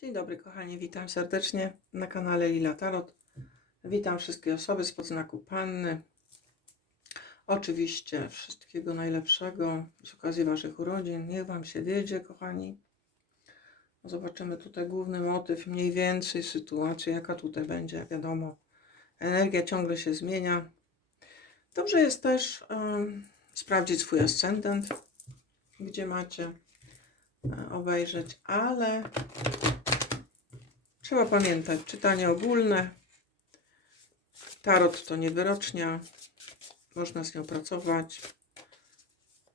Dzień dobry kochani, witam serdecznie na kanale Lila Tarot. Witam wszystkie osoby z podznaku Panny. Oczywiście wszystkiego najlepszego z okazji Waszych urodzin. Niech Wam się wiedzie, kochani. Zobaczymy tutaj główny motyw, mniej więcej sytuacja, jaka tutaj będzie, wiadomo. Energia ciągle się zmienia. Dobrze jest też sprawdzić swój ascendent, gdzie macie e, obejrzeć, ale Trzeba pamiętać, czytanie ogólne. Tarot to nie wyrocznia. Można z nią pracować.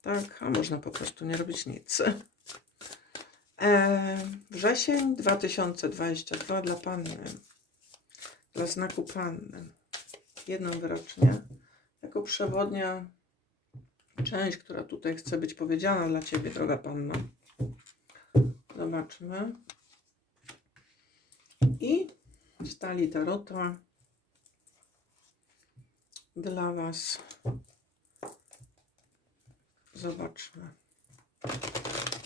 Tak, a można po prostu nie robić nic. E, wrzesień 2022 dla Panny. Dla znaku Panny. Jedną wyrocznię. Jako przewodnia część, która tutaj chce być powiedziana dla Ciebie, droga Panno. Zobaczmy. I stali tarota dla Was. Zobaczmy.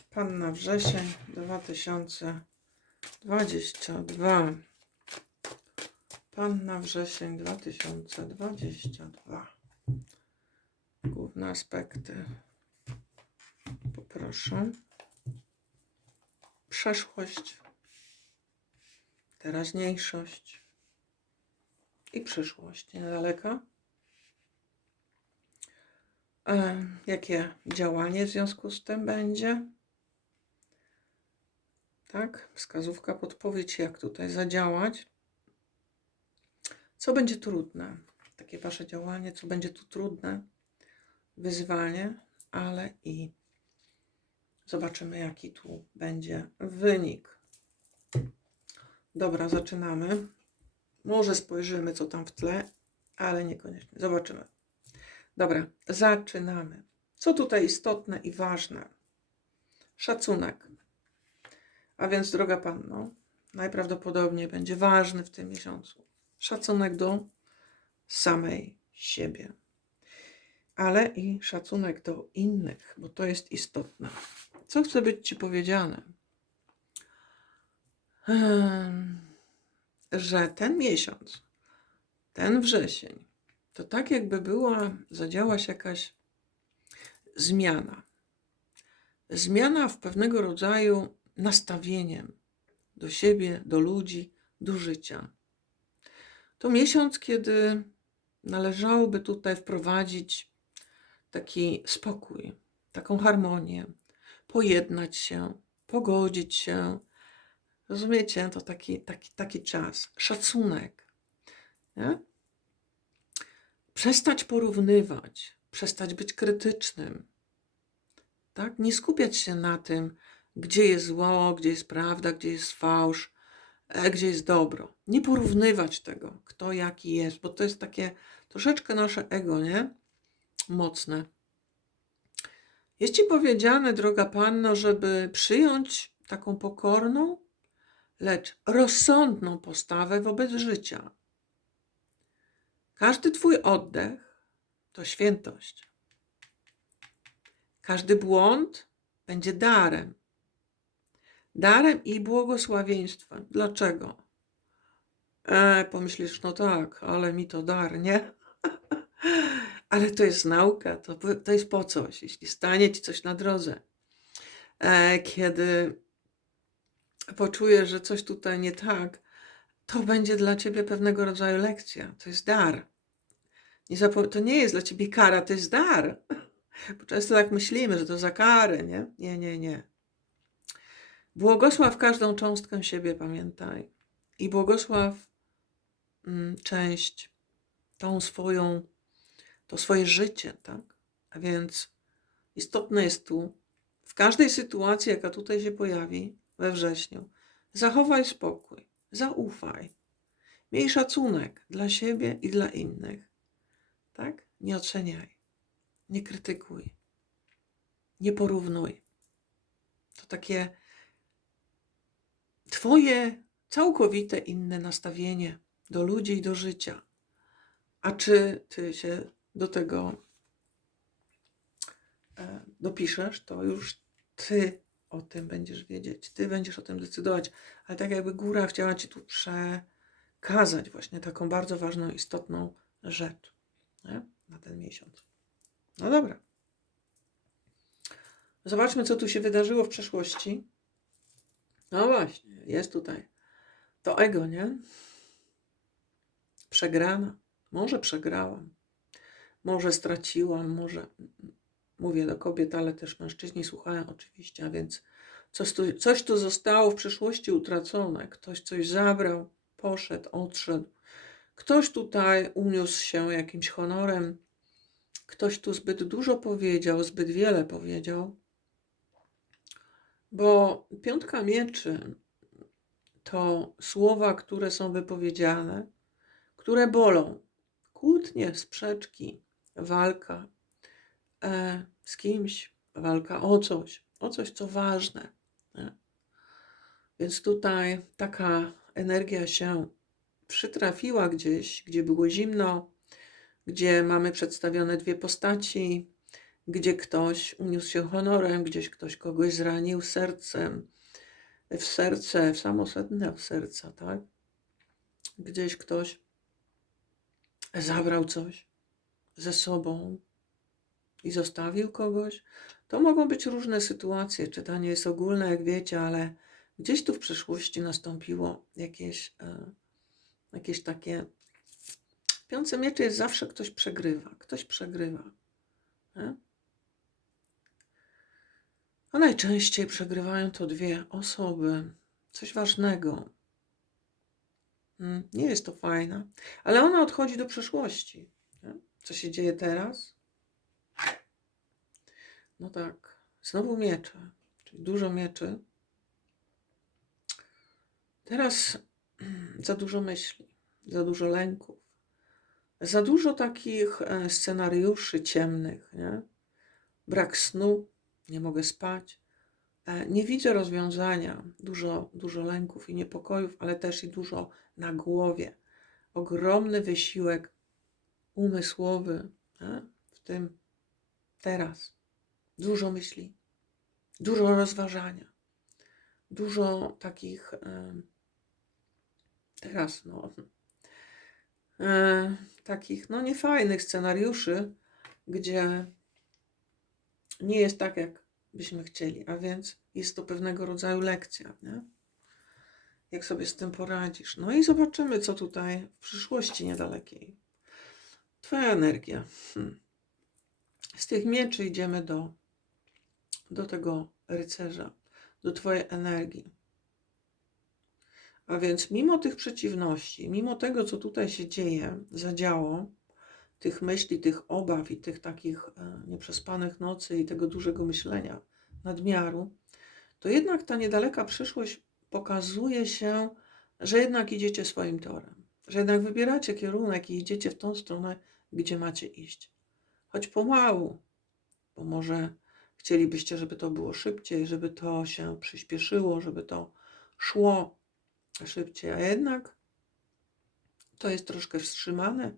Panna Wrzesień 2022. Panna Wrzesień 2022. Główne aspekty. Poproszę. Przeszłość teraźniejszość i przyszłość niedaleka. E, jakie działanie w związku z tym będzie? Tak, wskazówka, podpowiedź, jak tutaj zadziałać. Co będzie trudne? Takie wasze działanie, co będzie tu trudne? Wyzwanie, ale i zobaczymy, jaki tu będzie wynik. Dobra, zaczynamy. Może spojrzymy, co tam w tle, ale niekoniecznie. Zobaczymy. Dobra, zaczynamy. Co tutaj istotne i ważne? Szacunek. A więc, droga panno, najprawdopodobniej będzie ważny w tym miesiącu. Szacunek do samej siebie, ale i szacunek do innych, bo to jest istotne. Co chce być Ci powiedziane? Że ten miesiąc, ten wrzesień, to tak jakby była, zadziała się jakaś zmiana. Zmiana w pewnego rodzaju nastawieniem do siebie, do ludzi, do życia. To miesiąc, kiedy należałoby tutaj wprowadzić taki spokój, taką harmonię, pojednać się, pogodzić się, Rozumiecie? To taki, taki, taki czas. Szacunek. Nie? Przestać porównywać, przestać być krytycznym. Tak? Nie skupiać się na tym, gdzie jest zło, gdzie jest prawda, gdzie jest fałsz, e, gdzie jest dobro. Nie porównywać tego, kto jaki jest, bo to jest takie troszeczkę nasze ego, nie? Mocne. Jest ci powiedziane, droga panno, żeby przyjąć taką pokorną, lecz rozsądną postawę wobec życia. Każdy Twój oddech to świętość. Każdy błąd będzie darem. Darem i błogosławieństwem. Dlaczego? E, pomyślisz, no tak, ale mi to dar, nie? ale to jest nauka, to, to jest po coś, jeśli stanie ci coś na drodze. E, kiedy poczujesz, że coś tutaj nie tak, to będzie dla ciebie pewnego rodzaju lekcja. To jest dar. Nie to nie jest dla ciebie kara, to jest dar. Bo często tak myślimy, że to za karę, nie? Nie, nie, nie. Błogosław każdą cząstkę siebie, pamiętaj. I błogosław mm, część, tą swoją, to swoje życie, tak? A więc istotne jest tu, w każdej sytuacji, jaka tutaj się pojawi, we wrześniu. Zachowaj spokój, zaufaj. Miej szacunek dla siebie i dla innych. Tak? Nie oceniaj, nie krytykuj, nie porównuj. To takie Twoje całkowite inne nastawienie do ludzi i do życia. A czy Ty się do tego e, dopiszesz, to już Ty o tym będziesz wiedzieć, ty będziesz o tym decydować, ale tak jakby góra chciała ci tu przekazać właśnie taką bardzo ważną, istotną rzecz nie? na ten miesiąc. No dobra. Zobaczmy, co tu się wydarzyło w przeszłości. No właśnie, jest tutaj to ego, nie? Przegrana. Może przegrałam. Może straciłam, może mówię do kobiet, ale też mężczyźni słuchają oczywiście, a więc coś tu, coś tu zostało w przeszłości utracone. Ktoś coś zabrał, poszedł, odszedł. Ktoś tutaj uniósł się jakimś honorem. Ktoś tu zbyt dużo powiedział, zbyt wiele powiedział. Bo piątka mieczy to słowa, które są wypowiedziane, które bolą. Kłótnie, sprzeczki, walka z kimś, walka o coś, o coś, co ważne. Nie? Więc tutaj taka energia się przytrafiła gdzieś, gdzie było zimno, gdzie mamy przedstawione dwie postaci, gdzie ktoś uniósł się honorem, gdzieś ktoś kogoś zranił sercem, w serce, w samo w serca, tak? Gdzieś ktoś zabrał coś ze sobą i zostawił kogoś. To mogą być różne sytuacje. Czytanie jest ogólne, jak wiecie, ale gdzieś tu w przeszłości nastąpiło jakieś, e, jakieś takie. W piące mieczy jest zawsze ktoś przegrywa. Ktoś przegrywa. Nie? A najczęściej przegrywają to dwie osoby. Coś ważnego. Mm, Nie jest to fajne, ale ona odchodzi do przeszłości. Nie? Co się dzieje teraz? No tak, znowu miecze, czyli dużo mieczy. Teraz za dużo myśli, za dużo lęków, za dużo takich e, scenariuszy ciemnych, nie? Brak snu, nie mogę spać. E, Nie widzę rozwiązania. Dużo, dużo lęków i niepokojów, ale też i dużo na głowie. Ogromny wysiłek umysłowy nie? w tym teraz. Dużo myśli, dużo rozważania, dużo takich teraz, no, takich, no, niefajnych scenariuszy, gdzie nie jest tak, jak byśmy chcieli, a więc jest to pewnego rodzaju lekcja, nie? Jak sobie z tym poradzisz. No i zobaczymy, co tutaj w przyszłości niedalekiej. Twoja energia. Hmm. Z tych mieczy idziemy do, do tego rycerza, do Twojej energii. A więc mimo tych przeciwności, mimo tego, co tutaj się dzieje, zadziało, tych myśli, tych obaw i tych takich e, nieprzespanych nocy i tego dużego myślenia, nadmiaru, to jednak ta niedaleka przyszłość pokazuje się, że jednak idziecie swoim torem, że jednak wybieracie kierunek i idziecie w tą stronę, gdzie macie iść. Choć pomału, bo może chcielibyście, żeby to było szybciej, żeby to się przyspieszyło, żeby to szło szybciej, a jednak to jest troszkę wstrzymane.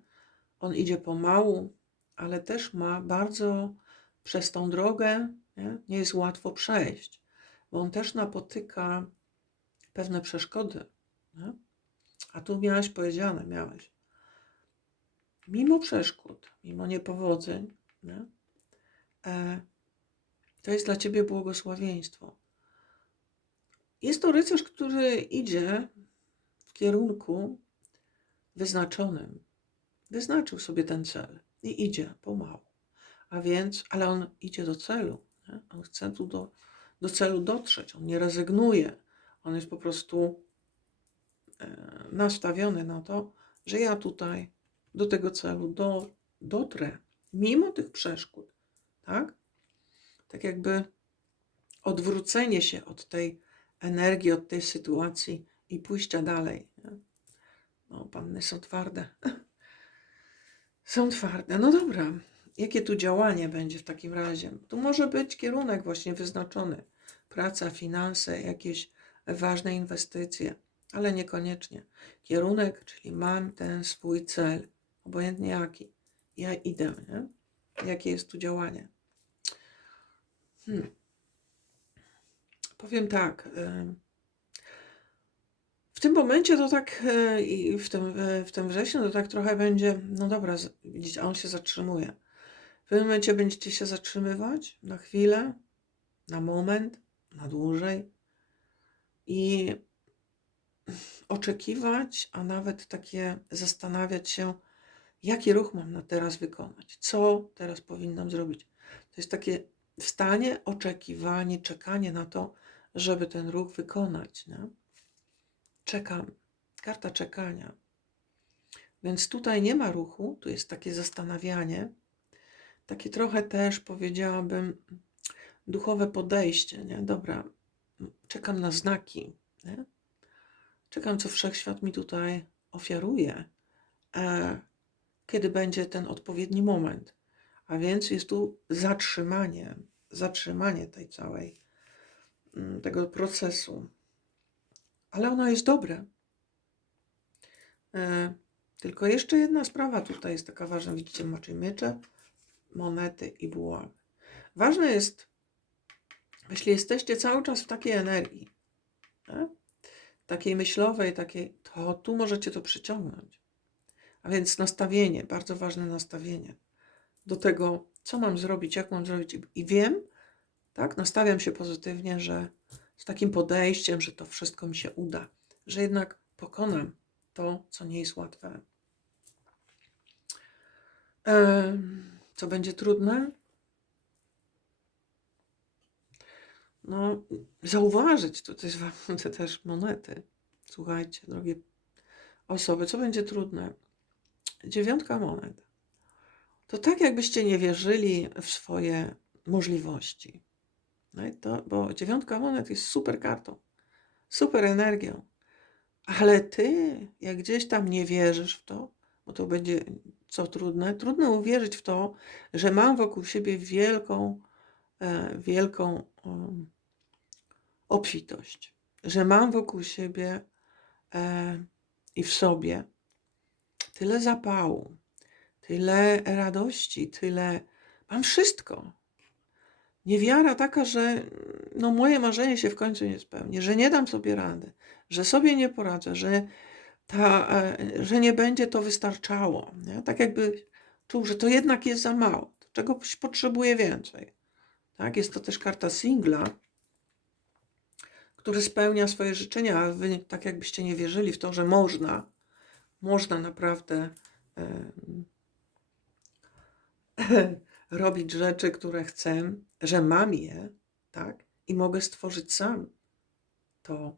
On idzie pomału, ale też ma bardzo przez tą drogę, nie, nie jest łatwo przejść, bo on też napotyka pewne przeszkody. Nie? A tu miałeś powiedziane, miałeś. Mimo przeszkód, mimo niepowodzeń, nie? E, to jest dla ciebie błogosławieństwo. Jest to rycerz, który idzie w kierunku wyznaczonym. Wyznaczył sobie ten cel i idzie pomału. A więc, ale on idzie do celu. Nie? On chce tu do, do celu dotrzeć. On nie rezygnuje. On jest po prostu e, nastawiony na to, że ja tutaj do tego celu do, dotrę, mimo tych przeszkód. Tak? Tak jakby odwrócenie się od tej energii, od tej sytuacji i pójścia dalej. No, panny są twarde. Są twarde. No dobra. Jakie tu działanie będzie w takim razie? Tu może być kierunek właśnie wyznaczony. Praca, finanse, jakieś ważne inwestycje, ale niekoniecznie. Kierunek, czyli mam ten swój cel, obojętnie jaki. Ja idę, nie? Jakie jest tu działanie? Hmm. powiem tak. em, W tym momencie to tak e, i w tym, e, w tym wrześniu to tak trochę będzie, no dobra, widzicie, on się zatrzymuje. W tym momencie będziecie się zatrzymywać na chwilę, na moment, na dłużej i oczekiwać, a nawet takie zastanawiać się, jaki ruch mam na teraz wykonać, co teraz powinnam zrobić. To jest takie stanie, oczekiwanie, czekanie na to, żeby ten ruch wykonać. Nie? Czekam. Karta czekania. Więc tutaj nie ma ruchu, tu jest takie zastanawianie, takie trochę też powiedziałabym duchowe podejście, nie? Dobra, czekam na znaki, nie? Czekam, co wszechświat mi tutaj ofiaruje, e, kiedy będzie ten odpowiedni moment. A więc jest tu zatrzymanie, zatrzymanie tej całej, mm, tego procesu. Ale ono jest dobre. E, tylko jeszcze jedna sprawa tutaj jest taka ważna. Widzicie, macie miecze, monety i buławy. Ważne jest, jeśli jesteście cały czas w takiej energii, nie? takiej myślowej, takiej, to tu możecie to przyciągnąć. A więc nastawienie, bardzo ważne nastawienie do tego, co mam zrobić, jak mam zrobić. I- wiem, tak, nastawiam się pozytywnie, że z takim podejściem, że to wszystko mi się uda, że jednak pokonam to, co nie jest łatwe. Co będzie trudne? No, zauważyć, to, to jest te też monety. Słuchajcie, drogie osoby, co będzie trudne? Dziewiątka monet. To tak, jakbyście nie wierzyli w swoje możliwości. No i to, bo dziewiątka monet jest super kartą, super energią. Ale ty, jak gdzieś tam nie wierzysz w to, bo to będzie co trudne, trudno uwierzyć w to, że mam wokół siebie wielką, e, wielką obfitość, że mam wokół siebie e, i w sobie tyle zapału, tyle radości, tyle. Mam wszystko. Niewiara taka, że no, moje marzenie się w końcu nie spełni, że nie dam sobie rady, że sobie nie poradzę, że, ta, e, że nie będzie to wystarczało. Nie? Tak jakby czuł, że to jednak jest za mało, czegoś potrzebuje więcej. Tak? Jest to też karta singla, który spełnia swoje życzenia, a wy tak jakbyście nie wierzyli w to, że można, można naprawdę em, robić rzeczy, które chcę, że mam je, tak? I mogę stworzyć sam to,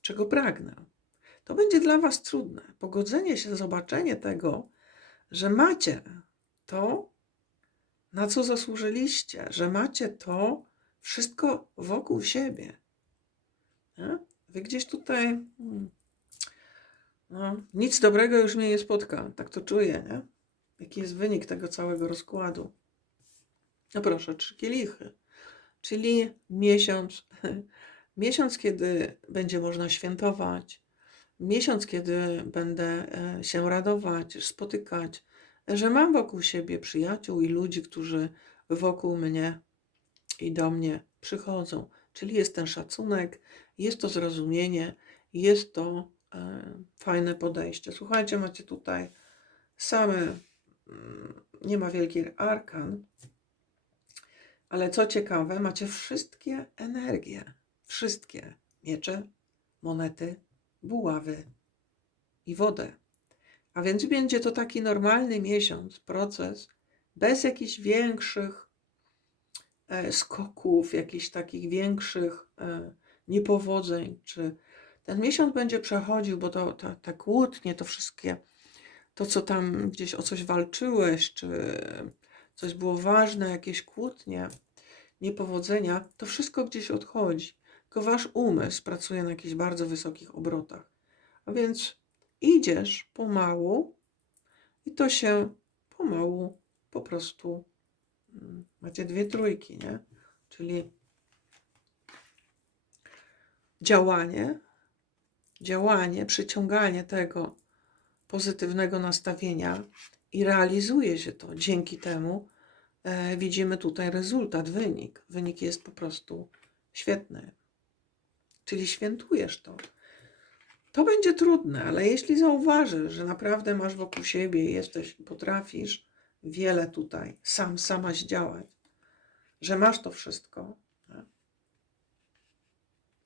czego pragnę. To będzie dla Was trudne. Pogodzenie się, zobaczenie tego, że macie to, na co zasłużyliście, że macie to wszystko wokół siebie. Nie? Wy gdzieś tutaj. hmm, No, nic dobrego już mnie nie spotka. Tak to czuję, nie? Jaki jest wynik tego całego rozkładu? No proszę, trzy kielichy. Czyli miesiąc, miesiąc, kiedy będzie można świętować, miesiąc, kiedy będę e, się radować, spotykać, że mam wokół siebie przyjaciół i ludzi, którzy wokół mnie i do mnie przychodzą. Czyli jest ten szacunek, jest to zrozumienie, jest to e, fajne podejście. Słuchajcie, macie tutaj same, nie ma wielkich arkan, ale co ciekawe, macie wszystkie energie, wszystkie miecze, monety, buławy i wodę. A więc będzie to taki normalny miesiąc, proces, bez jakichś większych e, skoków, jakichś takich większych e, niepowodzeń, czy ten miesiąc będzie przechodził, bo to, to, kłótnie, to wszystkie, to co tam gdzieś o coś walczyłeś, czy coś było ważne, jakieś kłótnie, niepowodzenia, to wszystko gdzieś odchodzi. Tylko wasz umysł pracuje na jakichś bardzo wysokich obrotach. A więc idziesz pomału i to się pomału po prostu mm, macie dwie trójki, nie? Czyli działanie, działanie, przyciąganie tego pozytywnego nastawienia i realizuje się to. Dzięki temu e, widzimy tutaj rezultat, wynik. Wynik jest po prostu Świetne. Czyli świętujesz to. To będzie trudne, ale jeśli zauważysz, że naprawdę masz wokół siebie jesteś, potrafisz wiele tutaj sam, sama zdziałać, że masz to wszystko,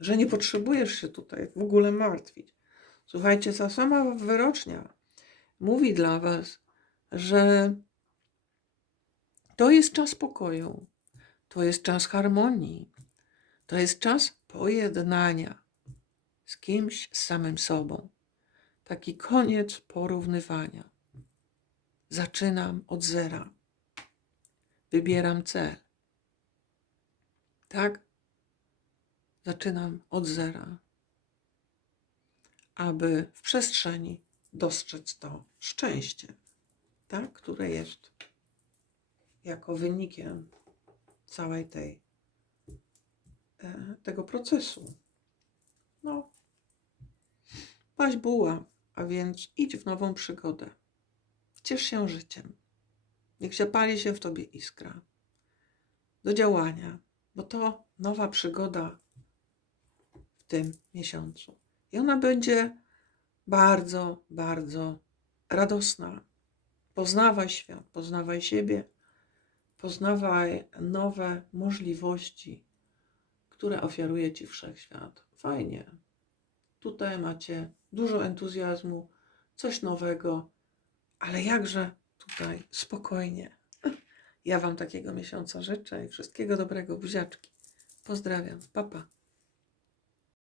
że nie potrzebujesz się tutaj w ogóle martwić. Słuchajcie, ta sama wyrocznia mówi dla Was, że to jest czas pokoju, to jest czas harmonii, to jest czas pojednania z kimś, z samym sobą. Taki koniec porównywania. Zaczynam od zera. Wybieram cel. Tak? Zaczynam od zera, aby w przestrzeni dostrzec to szczęście, tak? które jest jako wynikiem całej tej e, tego procesu. No, paść buła, a więc idź w nową przygodę. Ciesz się życiem. Niech zapali się w tobie iskra. Do działania, bo to nowa przygoda w tym miesiącu. I ona będzie bardzo, bardzo radosna. Poznawaj świat, poznawaj siebie, poznawaj nowe możliwości, które ofiaruje ci wszechświat. Fajnie. Tutaj macie dużo entuzjazmu, coś nowego, ale jakże tutaj spokojnie. Ja Wam takiego miesiąca życzę i wszystkiego dobrego, buziaczki. Pozdrawiam. Papa. Pa.